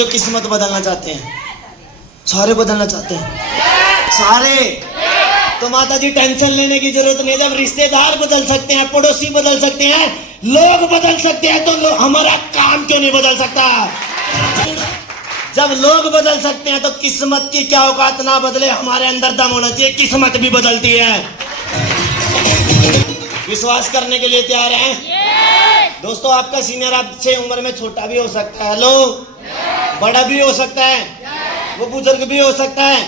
जो किस्मत बदलना चाहते हैं, सारे बदलना चाहते हैं, सारे। तो माता जी टेंशन लेने की जरूरत नहीं। जब रिश्तेदार बदल सकते हैं, पड़ोसी बदल सकते हैं, लोग बदल सकते हैं, तो हमारा काम क्यों नहीं बदल सकता? जब लोग बदल सकते हैं तो किस्मत की क्या औकात ना बदले, हमारे अंदर दम होना चाहिए, किस्मत भी बदलती है। विश्वास करने के लिए तैयार हैं? दोस्तों, आपका सीनियर आपसे उम्र में छोटा भी हो सकता है, हेलो, बड़ा भी हो सकता है, वो बुजुर्ग भी हो सकता है,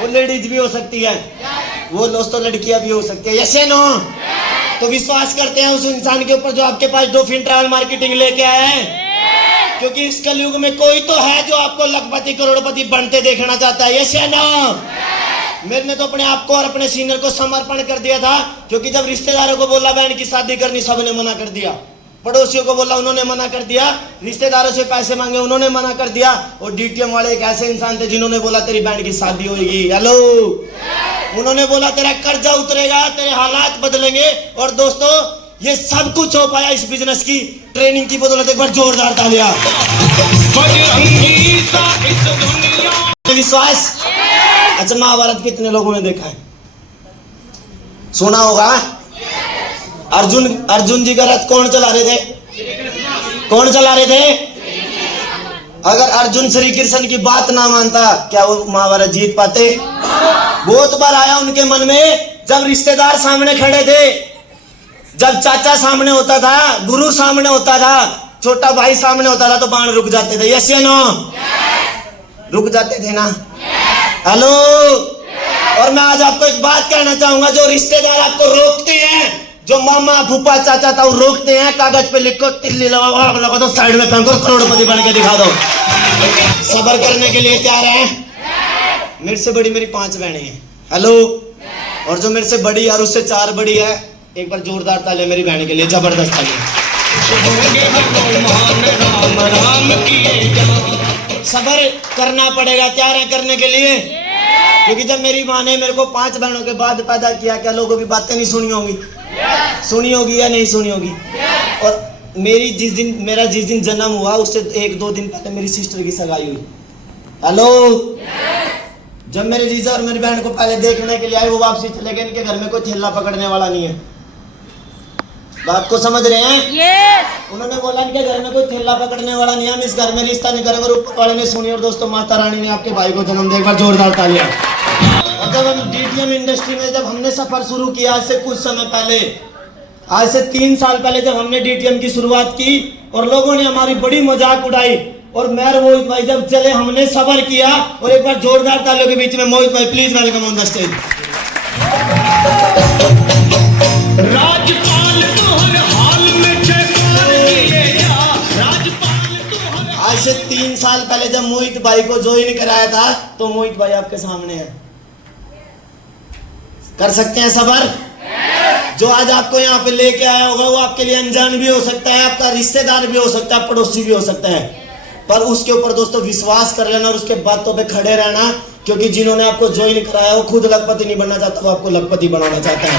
वो लेडीज भी हो सकती है, वो दोस्तों लड़कियां भी हो सकती है, यस या नो? तो विश्वास करते हैं उस इंसान के ऊपर जो आपके पास डॉल्फिन ट्रैवल मार्केटिंग लेके आया है, क्योंकि इस कलयुग में कोई तो है जो आपको लखपति करोड़पति बनते देखना चाहता है, यस या नो? मैंने तो अपने आप को और अपने सीनियर को समर्पण कर दिया था, क्योंकि जब रिश्तेदारों को बोला बहन की शादी करनी, सबने मना कर दिया। पड़ोसियों को बोला, उन्होंने मना कर दिया। रिश्तेदारों से पैसे मांगे, उन्होंने मना कर दिया। और डीटीएम वाले एक ऐसे इंसान थे जिन्होंने बोला तेरी बहन की शादी होगी, हेलो, उन्होंने बोला तेरा कर्जा उतरेगा, तेरे हालात बदलेंगे। और दोस्तों, ये सब कुछ हो पाया इस बिजनेस की ट्रेनिंग की बदौलत। एक बार जोरदार तालियां। विश्वास? अच्छा, महाभारत कितने लोगों ने देखा है, सुना होगा? अर्जुन जी का रथ कौन चला रहे थे? कौन चला रहे थे? अगर अर्जुन श्री कृष्ण की बात ना मानता, क्या वो महाभारत जीत पाते? बहुत बार आया उनके मन में, जब रिश्तेदार सामने खड़े थे, जब चाचा सामने होता था, गुरु सामने होता था, छोटा भाई सामने होता था, तो बाण रुक जाते थे, यस या नो? रुक जाते थे ना, हेलो। और मैं आज आपको एक बात कहना चाहूंगा, जो रिश्तेदार आपको रोकते हैं, जो मामा फूफा चाचा ताऊ रोकते हैं, कागज पे लिखो, तिल्ली लगा दो, साइड में फेंको, करोड़पति बन के दिखा दो। सब्र करने के लिए तैयार हैं? मेरे से बड़ी मेरी 5 बहनें हैं, हेलो, और जो मेरे से बड़ी और उससे 4 बड़ी है, एक बार जोरदार ताली मेरी बहन के लिए, जबरदस्त ताली। सब्र करना पड़ेगा, तैयार है करने के लिए? क्योंकि जब मेरी माँ ने मेरे को 5 बहनों के बाद पैदा किया, क्या लोगों की बातें नहीं सुनी होंगी? सुनी होगी या नहीं सुनी होगी? और मेरा जिस दिन जन्म हुआ, उससे 1-2 दिन पहले मेरी सिस्टर की सगाई हुई, हेलो। जब मेरे जीजा और मेरी बहन को पहले देखने के लिए आए, वो वापसी चले गए, इनके घर में कोई थैला पकड़ने वाला नहीं है। बात को समझ रहे हैं? yes. उन्होंने बोला इनके घर में कोई थैला पकड़ने वाला नहीं है, हम इस घर में रिश्ता नहीं करेंगे। ऊपर वाले ने सुनी, और दोस्तों माता रानी ने आपके भाई को जन्म दिया, एक बार जोरदार तालियां। और जब हम डीटीएम इंडस्ट्री में जब हमने सफर शुरू किया, आज से कुछ समय पहले, आज से 3 साल पहले जब हमने डीटीएम की शुरुआत की, और लोगों ने हमारी बड़ी मजाक उड़ाई, और मैं और मोहित भाई जब चले, हमने सब्र किया। और एक बार जोरदार तालियों के बीच में मोहित भाई please welcome on the stage. Rajpal तो हर हाल में जयकार किएगा, राजपाल तो हर। आज से 3 साल पहले जब मोहित भाई को ज्वाइन कराया था, तो मोहित भाई आपके सामने है। कर सकते हैं सब्र? जो आज आपको यहाँ पे लेके आया होगा, वो आपके लिए अनजान भी हो सकता है, आपका रिश्तेदार भी हो सकता है, पड़ोसी भी हो सकता है, पर उसके ऊपर दोस्तों विश्वास कर लेना और उसके बातों पे खड़े रहना। क्योंकि जिन्होंने आपको ज्वाइन कराया, वो खुद लखपति नहीं बनना चाहता, वो आपको लखपति बनाना चाहता है।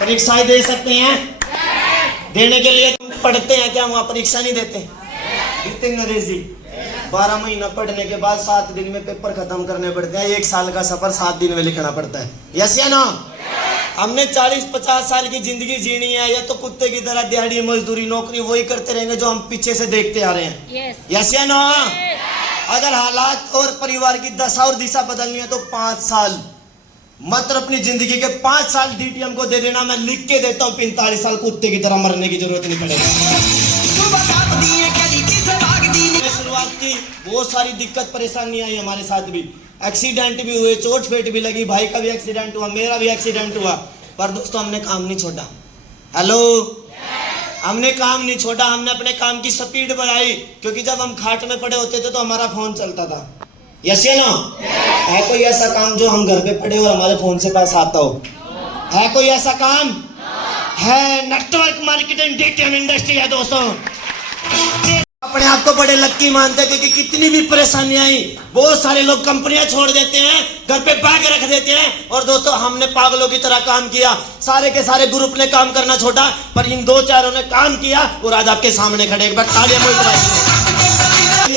परीक्षाएं दे सकते हैं? देने के लिए पढ़ते हैं क्या? वहां परीक्षा नहीं देते? नरेश जी, 12 महीना पढ़ने के बाद 7 दिन में पेपर खत्म करने पड़ते हैं। 1 साल का सफर 7 दिन में लिखना पड़ता है, यस या नो? हमने 40-50 साल की जिंदगी जीनी है, या तो कुत्ते की तरह दिहाड़ी मजदूरी नौकरी वही करते रहेंगे जो हम पीछे से देखते आ रहे हैं, यस या नो? अगर हालात और परिवार की दशा और दिशा बदलनी है तो 5 साल, मात्र अपनी जिंदगी के 5 साल डीटीएम को दे देना। मैं लिख के देता हूँ, 45 साल कुत्ते की तरह मरने की जरूरत नहीं पड़ेगी। शुरुआत की बहुत सारी दिक्कत परेशानी आई हमारे साथ भी, एक्सीडेंट भी हुए, चोट फेट भी लगी, भाई का भी एक्सीडेंट हुआ, मेरा भी एक्सीडेंट हुआ, पर दोस्तों हमने काम नहीं छोड़ा, हेलो, हमने काम नहीं छोड़ा। हमने अपने काम की स्पीड बढ़ाई, क्योंकि जब हम खाट में पड़े होते थे तो हमारा फोन चलता था, यस या नो? है कोई ऐसा काम जो हम घर पे पड़े और हमारे फोन से पैसा आता हो? है कोई ऐसा काम? है नेटवर्क मार्केटिंग डीटीएम इंडस्ट्री है दोस्तों। अपने आप को बड़े लक्की मानते हैं, क्योंकि कितनी भी परेशानी आई बहुत सारे लोग कंपनियां छोड़ देते हैं, घर पे बैग रख देते हैं। और दोस्तों हमने पागलों की तरह काम किया, सारे के सारे ग्रुप ने काम करना छोड़ा, पर इन 2-4 ने काम किया और आज आपके सामने खड़े। एक बार तालियां मोल।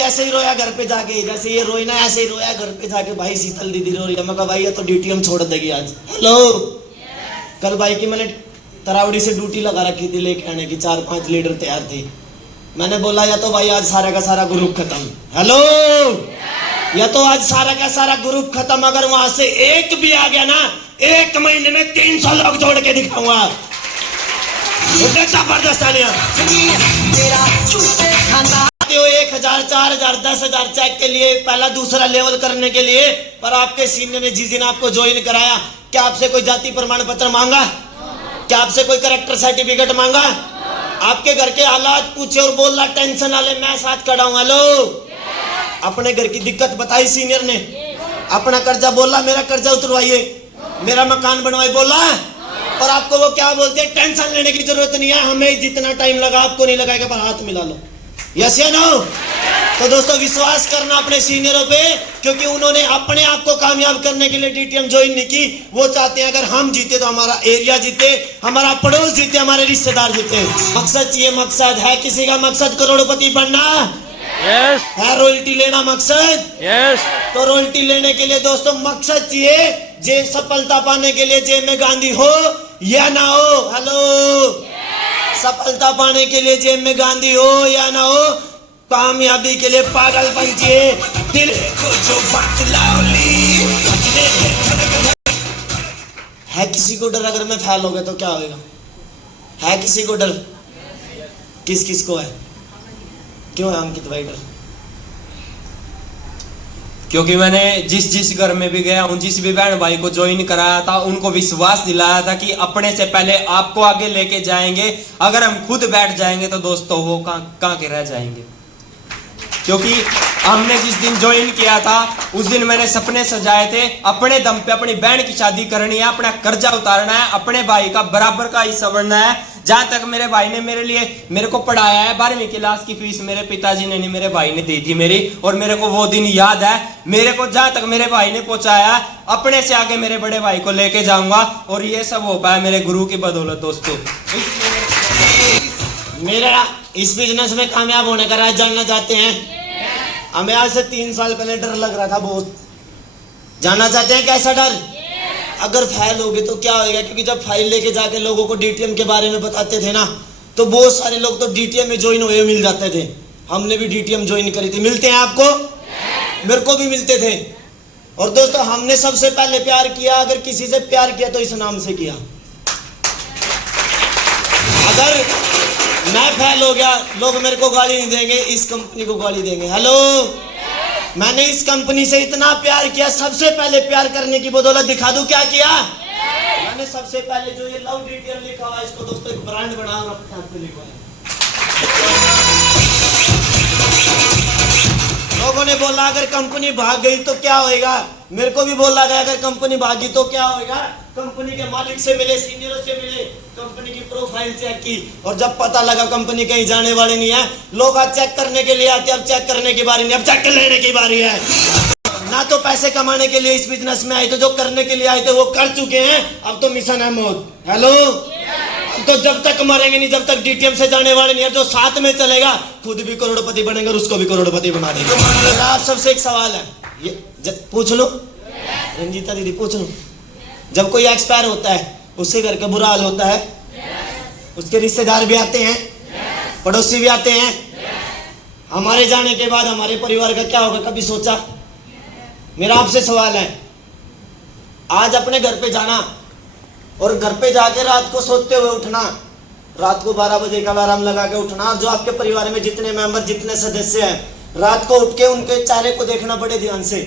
ऐसे ही रोया घर पे जाके, जैसे ये रोई ना ऐसे ही रोया घर पे जाके, भाई शीतल दीदी रो रही है। मैं कहा भाई ये तो ड्यूटी हम छोड़ देगी आज। हेलो, कल भाई की मैंने तरावड़ी से ड्यूटी लगा रखी थी लेके आने की, 4-5 लीटर तैयार थी। मैंने बोला या तो भाई आज सारा का सारा ग्रुप खत्म। हेलो, या तो आज सारा का सारा ग्रुप खत्म। अगर वहां से एक भी आ गया ना, 1 महीने में 300 लोग जोड़ के दिखाऊंगा। जबरदस्त 1000, 4000, 10,000 चेक के लिए, पहला दूसरा लेवल करने के लिए। पर आपके सीनियर ने जिस दिन आपको ज्वाइन कराया, क्या आपसे कोई जाति प्रमाण पत्र मांगा? क्या आपसे कोई कैरेक्टर सर्टिफिकेट मांगा? आपके घर के हालात पूछे और बोला टेंशन वाले मैं साथ खड़ा हूं। हेलो, अपने घर की दिक्कत बताई सीनियर ने, अपना कर्जा बोला मेरा कर्जा उतरवाइए, मेरा मकान बनवाइए बोला। और आपको वो क्या बोलते हैं, टेंशन लेने की जरूरत नहीं है, हमें जितना टाइम लगा आपको नहीं लगाएगा, पर हाथ मिला लो। यस या नो? तो दोस्तों विश्वास करना अपने सीनियरों पे, क्योंकि उन्होंने अपने आप को कामयाब करने के लिए डीटीएम ज्वाइन नहीं की। वो चाहते हैं अगर हम जीते तो हमारा एरिया जीते, हमारा पड़ोस जीते, हमारे रिश्तेदार जीते। मकसद चाहिए, मकसद है किसी का मकसद करोड़पति बनना? यस। है रॉयल्टी लेना मकसद? यस। तो रॉयल्टी लेने के लिए दोस्तों मकसद चाहिए, जे सफलता पाने के लिए जेब में गांधी हो या ना हो। हेलो, सफलता पाने के लिए जेब में गांधी हो या ना हो, कामयाबी के लिए पागलपन चाहिए, दिल को जो बात है। किसी को डर अगर मैं फेल हो गया तो क्या होगा? है किसी को डर? किस किस को है? क्यों है अंकित भाई डर? क्योंकि मैंने जिस घर में भी गया हूँ, जिस भी बहन भाई को ज्वाइन कराया था, उनको विश्वास दिलाया था कि अपने से पहले आपको आगे लेके जाएंगे। अगर हम खुद बैठ जाएंगे तो दोस्तों वो कहाँ के रह जाएंगे। क्योंकि हमने जिस दिन ज्वाइन किया था उस दिन मैंने सपने सजाए थे, अपने दम पे अपनी बहन की शादी करनी है, अपना कर्जा उतारना है, अपने भाई का बराबर का हिस्सा बनना है। जहां तक मेरे भाई ने मेरे को पढ़ाया है, 12वीं क्लास की फीस मेरे पिताजी ने नहीं, मेरे भाई ने दी थी मेरी। और मेरे को वो दिन याद है, मेरे को जहां तक मेरे भाई ने पहुंचाया, अपने से आगे मेरे बड़े भाई को लेके जाऊंगा। और ये सब हो पाया मेरे गुरु की बदौलत। दोस्तों मेरा इस बिजनेस में कामयाब होने का राज जानना चाहते हैं? हमें आज से 3 साल पहले डर लग रहा था बहुत। जानना चाहते हैं कैसा डर? अगर फाइल होगी तो क्या होगा? क्योंकि जब फाइल लेके जाके लोगों को डीटीएम के बारे में बताते थे ना, तो बहुत सारे लोग तो डीटीएम में ज्वाइन हुए मिल जाते थे। हमने भी डीटीएम ज्वाइन करी थी। मिलते हैं आपको? मेरे को भी मिलते थे। और दोस्तों हमने सबसे पहले प्यार किया, अगर किसी से प्यार किया तो इस नाम से किया। अगर मैं फेल हो गया, लोग मेरे को गाली नहीं देंगे, इस कंपनी को गाली देंगे। हेलो, मैंने इस कंपनी से इतना प्यार किया, सबसे पहले प्यार करने की बदौलत दिखा दूं क्या किया? मैंने सबसे पहले जो ये लव डीटीएम लिखा हुआ है, इसको दोस्तों एक ब्रांड बना और अपने हाथ पे लिखा है। लोगों ने बोला अगर कंपनी भाग गई तो क्या होएगा? मेरे को भी बोला गया अगर कंपनी भागी तो क्या होएगा? कंपनी के मालिक से मिले, सीनियरों से मिले, कंपनी की प्रोफाइल चेक की, और जब पता लगा कंपनी कहीं जाने वाली नहीं है, लोग आज चेक करने के लिए आते, अब चेक करने की बारी नहीं, अब चेक लेने की बारी है। ना तो पैसे कमाने के लिए इस बिजनेस में आए थे, जो करने के लिए आए थे वो कर चुके हैं, अब तो मिशन है मौत। हेलो, तो जब तक मरेंगे नहीं, जब तक डीटीएम से जाने वाले नहीं है, जो साथ में चलेगा खुद भी करोड़पति बनेंगे और उसको भी करोड़पति बना देंगे। आप सबसे एक सवाल है, ये पूछ लो रंजीता दीदी, पूछ लो। जब कोई एक्सपायर होता है उससे घर का बुरा हाल होता है, उसके रिश्तेदार भी आते हैं, पड़ोसी भी आते हैं। हमारे जाने के बाद हमारे परिवार का क्या होगा, कभी सोचा? मेरा आपसे सवाल है, आज अपने घर पे जाना और घर पे जाके रात को सोते हुए उठना, रात को 12 बजे का अलार्म लगा के उठना, और जो आपके परिवार में जितने मेंबर, जितने सदस्य हैं, रात को उठ के उनके चेहरे को देखना बड़े ध्यान से,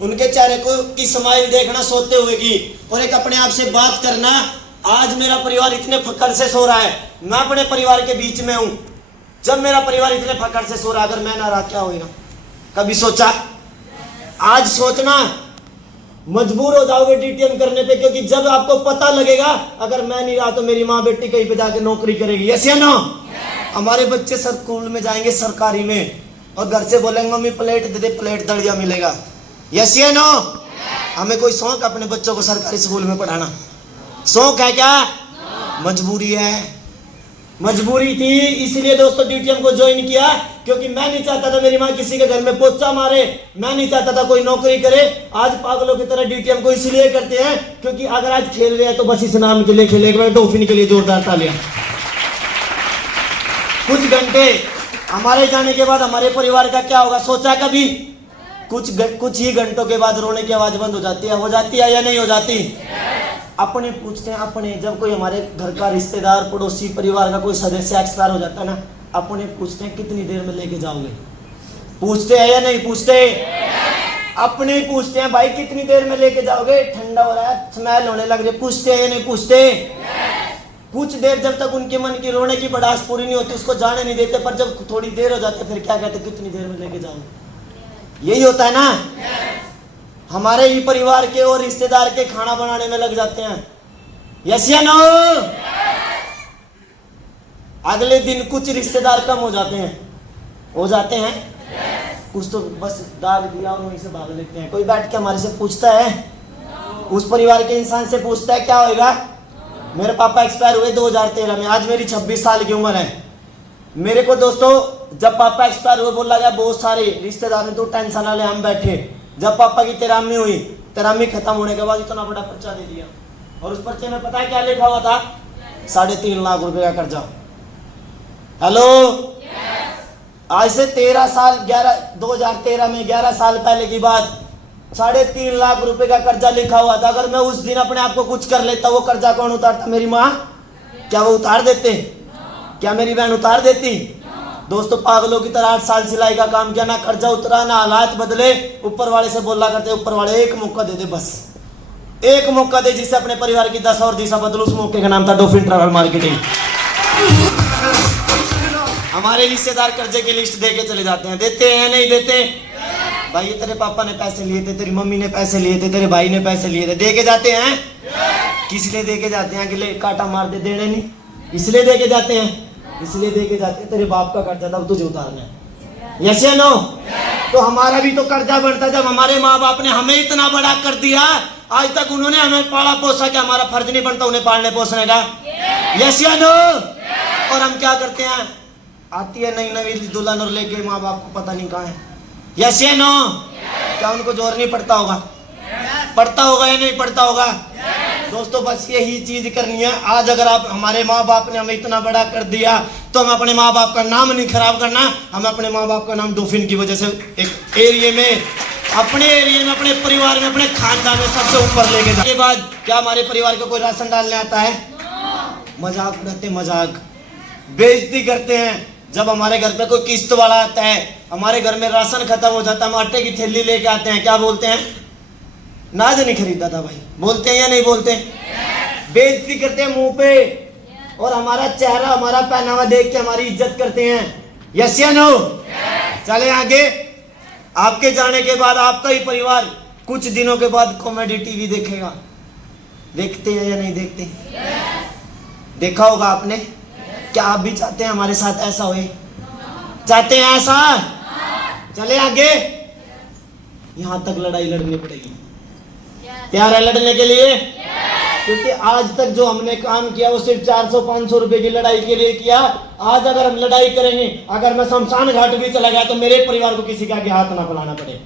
उनके चेहरे को की स्माइल देखना सोते हुए की, और एक अपने आप से बात करना, आज मेरा परिवार इतने फक्र से सो रहा है, मैं अपने परिवार के बीच में हूं। जब मेरा परिवार इतने फक्र से सो रहा है, अगर मैं ना रहा क्या होगा? कभी सोचा? आज सोचना, मजबूर हो जाओगे डीटीएम करने पे, क्योंकि जब आपको पता लगेगा अगर मैं नहीं रहा तो मेरी माँ बेटी कहीं पे जाके नौकरी करेगी। यस या नो? हमारे बच्चे स्कूल में जाएंगे सरकारी में और घर से बोलेंगे मम्मी प्लेट दे दे, प्लेट दड़िया मिलेगा। यस या नो? हमें कोई शौक अपने बच्चों को सरकारी स्कूल में पढ़ाना? शौक है क्या? मजबूरी है। मजबूरी थी, इसलिए दोस्तों डीटीएम को ज्वाइन किया, क्योंकि मैं नहीं चाहता था मेरी माँ किसी के घर में पोचा मारे, मैं नहीं चाहता था कोई नौकरी करे। आज पागलों की तरह डीटीएम को इसलिए करते हैं क्योंकि अगर आज खेल रहे हैं तो बस इस नाम के लिए खेले, डॉल्फिन के लिए जोरदार तालियां। कुछ घंटे हमारे जाने के बाद हमारे परिवार का क्या होगा, सोचा कभी? कुछ ही घंटों के बाद रोने की आवाज बंद हो जाती है या नहीं हो जाती? अपने पूछते हैं, अपने जब कोई हमारे घर का रिश्तेदार, पड़ोसी, परिवार का कोई सदस्य एक्सपायर हो जाता है ना, अपने पूछते हैं कितनी देर में लेके जाओगे? पूछते हैं या नहीं पूछते? अपने पूछते हैं भाई कितनी देर में लेके जाओगे, ठंडा हो रहा है, स्मेल होने लग रही, पूछते हैं या नहीं पूछते? कुछ देर जब तक उनके मन की रोने की बड़ास पूरी नहीं होती उसको जाने नहीं देते, पर जब थोड़ी देर हो जाती है फिर क्या कहते, कितनी देर में लेके जाओगे? यही होता है ना। हमारे ही परिवार के और रिश्तेदार के खाना बनाने में लग जाते हैं। यस या नो? अगले दिन कुछ रिश्तेदार कम हो जाते हैं, कुछ तो बस दाग दिया और वहीं से भाग लेते हैं। कोई बैठ के हमारे से पूछता है, उस परिवार के इंसान से पूछता है क्या होएगा? मेरे पापा एक्सपायर हुए 2013 में, आज मेरी 26 साल की उम्र है। मेरे को दोस्तों जब पापा एक्सपायर हुए बोला गया बहुत सारे रिश्तेदार ने, तो टेंशन वाले हम बैठे। जब पापा की 13वीं हुई, 13वीं खत्म होने के बाद इतना बड़ा पर्चा दे दिया, और उस पर्चे में पता है क्या लिखा हुआ था? 3.5 लाख रुपए का कर्जा। हेलो, आज से 2013 में 11 साल पहले की बात, 3.5 लाख रुपए का कर्जा लिखा हुआ था। अगर मैं उस दिन अपने आप को कुछ कर लेता, वो कर्जा कौन उतारता? मेरी माँ। क्या वो उतार देते? क्या मेरी बहन उतार देती? दोस्तों पागलों की तरह 8 साल सिलाई का काम किया, ना कर्जा उतरा ना हालात बदले। ऊपर वाले से बोला करते, ऊपर वाले एक मौका दे दे, बस एक मौका दे जिससे अपने परिवार की दशा और दिशा बदलो। उस मौके का नाम था डॉल्फिन ट्रैवल मार्केटिंग। हमारे रिश्तेदार कर्जे की लिस्ट दे के चले जाते हैं, देते हैं नहीं देते? भाई तेरे पापा ने पैसे लिए थे, तेरी मम्मी ने पैसे लिए थे, तेरे भाई ने पैसे लिए थे, दे के जाते हैं। किस लिए दे के जाते हैं? अगले काटा मार दे, देने नहीं, इसलिए दे के जाते हैं, इसलिए दे के जाते हैं तेरे बाप का कर्जा था, तुझे उतारना है। यस या नो? तो हमारा भी तो कर्जा बनता जब हमारे माँ बाप ने हमें इतना बड़ा कर दिया। आज तक उन्होंने हमें पाला पोसा, क्या हमारा फर्ज नहीं बनता उन्हें पालने पोसने का? यस या नो? और हम क्या करते हैं, आती है नई नई दुल्हन और लेके माँ बाप को पता नहीं कहाँ है। यस या नो? क्या उनको जोर नहीं पड़ता होगा? पड़ता होगा या नहीं पड़ता होगा? दोस्तों बस यही चीज करनी है। आज अगर आप, हमारे माँ बाप ने हमें इतना बड़ा कर दिया, तो हम अपने माँ बाप का नाम नहीं खराब करना। हमें अपने माँ बाप का नाम डॉल्फिन की वजह से एक एरिया में, अपने एरिया में, अपने परिवार में, अपने खानदान में सबसे ऊपर लेके जाने के बाद क्या हमारे परिवार को कोई राशन डालने आता है? मजाक उड़ाते, मजाक बेइज्जती करते हैं। जब हमारे घर पे कोई किस्त वाला आता है, हमारे घर में राशन खत्म हो जाता है, हम आटे की थैली लेके आते हैं, क्या बोलते हैं? नाज नहीं खरीदा था भाई, बोलते हैं या नहीं बोलते? बेइज्जती करते हैं मुंह पे, और हमारा चेहरा, हमारा पहनावा देख के हमारी इज्जत करते हैं। यस या नो? चले आगे। आपके जाने के बाद आपका ही परिवार कुछ दिनों के बाद कॉमेडी टीवी देखेगा। देखते हैं या नहीं देखते? देखा होगा आपने। क्या आप भी चाहते हैं हमारे साथ ऐसा होए? चाहते हैं ऐसा? चले आगे। यहां तक लड़ाई लड़नी पड़ेगी, तैयार है लड़ने के लिए? क्योंकि आज तक जो हमने काम किया वो सिर्फ 400-500 रुपए की लड़ाई के लिए किया। आज अगर हम लड़ाई करेंगे, अगर मैं शमशान घाट भी चला गया, तो मेरे परिवार को किसी का आगे हाथ ना फैलाना पड़े।